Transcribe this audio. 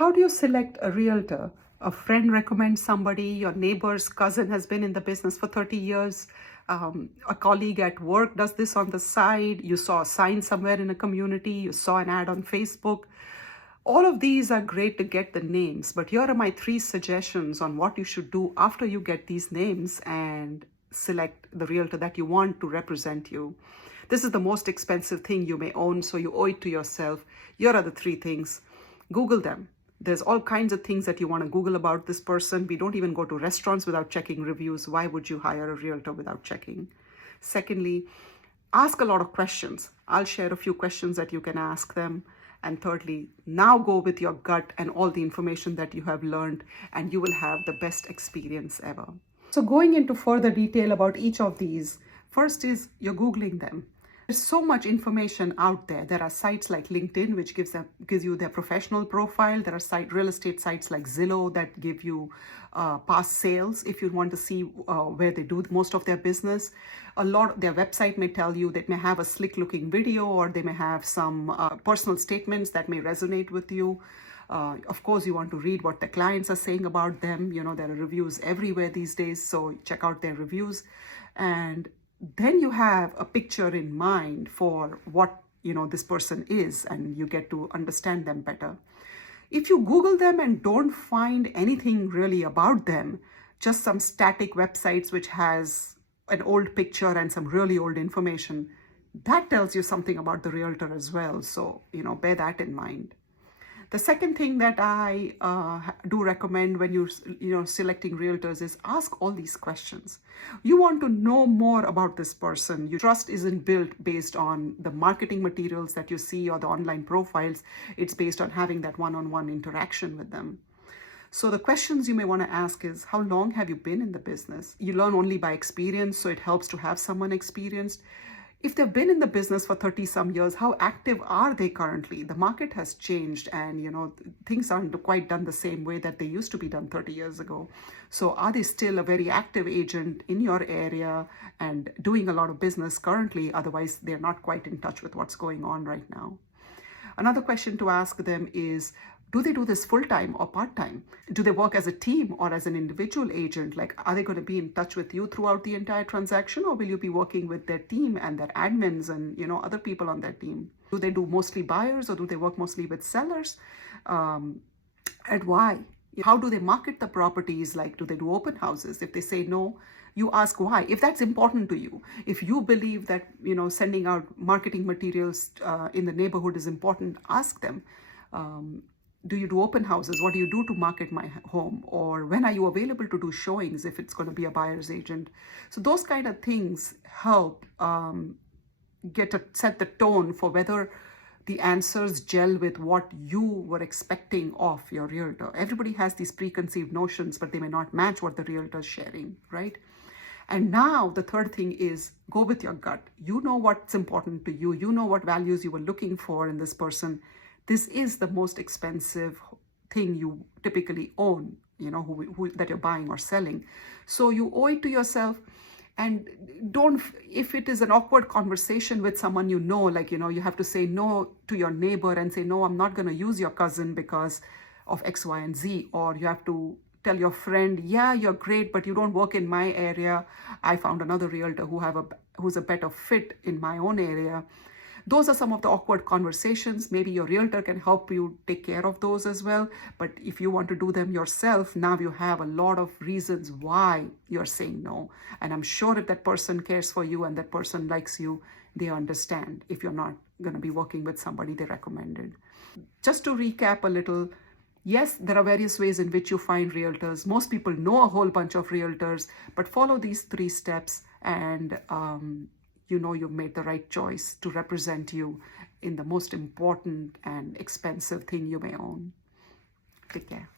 How do you select a realtor? A friend recommends somebody, your neighbor's cousin has been in the business for 30 years, a colleague at work does this on the side, you saw a sign somewhere in a community, you saw an ad on Facebook. All of these are great to get the names, but here are my 3 suggestions on what you should do after you get these names and select the realtor that you want to represent you. This is the most expensive thing you may own, so you owe it to yourself. Here are the 3 things. Google them. There's all kinds of things that you want to Google about this person. We don't even go to restaurants without checking reviews. Why would you hire a realtor without checking? Secondly, ask a lot of questions. I'll share a few questions that you can ask them. And thirdly, now go with your gut and all the information that you have learned, and you will have the best experience ever. So going into further detail about each of these, first is you're Googling them. There's so much information out there. There are sites like LinkedIn, which gives you their professional profile. There are real estate sites like Zillow that give you past sales if you want to see where they do most of their business. Their website may tell you, they may have a slick looking video, or they may have some personal statements that may resonate with you. Of course, you want to read what the clients are saying about them. You know, there are reviews everywhere these days, so check out their reviews. And then you have a picture in mind for what, this person is, and you get to understand them better. If you Google them and don't find anything really about them, just some static websites which has an old picture and some really old information, that tells you something about the realtor as well. So, bear that in mind. The second thing that I do recommend when you're selecting realtors is ask all these questions. You want to know more about this person. Your trust isn't built based on the marketing materials that you see or the online profiles. It's based on having that one-on-one interaction with them. So the questions you may want to ask is, how long have you been in the business? You learn only by experience, so it helps to have someone experienced. If they've been in the business for 30 some years, how active are they currently? The market has changed, and things aren't quite done the same way that they used to be done 30 years ago. So are they still a very active agent in your area and doing a lot of business currently? Otherwise, they're not quite in touch with what's going on right now. Another question to ask them is, do they do this full-time or part-time? Do they work as a team or as an individual agent? Like, are they going to be in touch with you throughout the entire transaction, or will you be working with their team and their admins and, other people on their team? Do they do mostly buyers, or do they work mostly with sellers? And why? How do they market the properties? Like, do they do open houses? If they say no, you ask why. If that's important to you, if you believe that, sending out marketing materials in the neighborhood is important, ask them. Do you do open houses? What do you do to market my home? Or when are you available to do showings if it's going to be a buyer's agent? So those kind of things help set the tone for whether the answers gel with what you were expecting of your realtor. Everybody has these preconceived notions, but they may not match what the realtor is sharing, right? And now the third thing is, go with your gut. You know what's important to you. You know what values you were looking for in this person. This is the most expensive thing you typically own, that you're buying or selling. So you owe it to yourself. And if it is an awkward conversation with someone you have to say no to your neighbor and say, no, I'm not going to use your cousin because of X, Y, and Z. Or you have to tell your friend, yeah, you're great, but you don't work in my area. I found another realtor who's a better fit in my own area. Those are some of the awkward conversations. Maybe your realtor can help you take care of those as well. But if you want to do them yourself, now you have a lot of reasons why you're saying no. And I'm sure if that person cares for you and that person likes you, they understand if you're not going to be working with somebody they recommended. Just to recap a little, yes, there are various ways in which you find realtors. Most people know a whole bunch of realtors, but follow these 3 steps and you've made the right choice to represent you in the most important and expensive thing you may own. Take care.